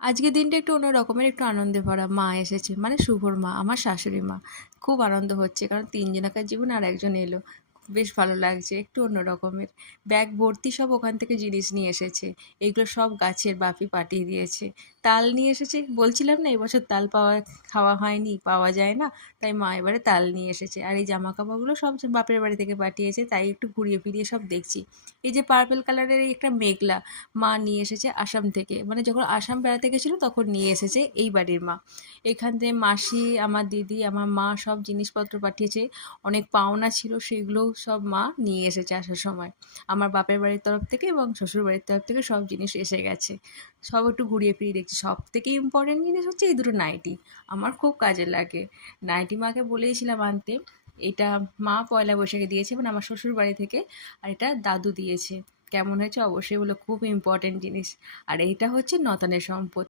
আজকের দিনটা একটু অন্য রকমের, একটু আনন্দে ভরা। মা এসেছে, মানে শুভর মা, আমার শাশুড়ি মা। খুব আনন্দ হচ্ছে, কারণ ৩ জনাকার জীবনে আর একজন এলো। বেশ ভালো লাগছে, একটু অন্য রকমের। ব্যাগ ভর্তি সব ওখান থেকে জিনিস নিয়ে এসেছে। এগুলো সব গাছের বাপি পাঠিয়ে দিয়েছে। তাল নিয়ে এসেছে, বলছিলাম না এবছর তাল খাওয়া হয়নি, পাওয়া যায় না। তাই মা এবারে তাল নিয়ে এসেছে। আর এই জামা কাপড়গুলো সব যে বাপের বাড়ি থেকে পাঠিয়েছে, তাই একটু ঘুরিয়ে ফিরিয়ে সব দেখছি। এই যে পার্পল কালারের এই একটা মেঘলা, মা নিয়ে এসেছে আসাম থেকে, মানে যখন আসাম বেড়াতে গেছিলো তখন নিয়ে এসেছে এই বাড়ির মা। এখান থেকে মাসি, আমার দিদি, আমার মা সব জিনিসপত্র পাঠিয়েছে। অনেক পাওনা ছিল, সেগুলোও সব মা নিয়ে এসেছে আসার সময়। আমার বাপের বাড়ির তরফ থেকে এবং শ্বশুর বাড়ির তরফ থেকে সব জিনিস এসে গেছে। সব একটু ঘুরিয়ে ফিরিয়ে দেখছি। সব থেকে ইম্পর্টেন্ট জিনিস হচ্ছে এই দুটো নাইটি। আমার খুব কাজে লাগে। নাইটি মাকে বলেইছিলাম আনতে। এটা মা পয়লা বৈশাখে দিয়েছে, মানে আমার শ্বশুর বাড়ি থেকে। আর এটা দাদু দিয়েছে। কেমন হয়েছে অবশ্যই বলো, খুব ইম্পর্টেন্ট জিনিস। আর এইটা হচ্ছে নতানের সম্পদ।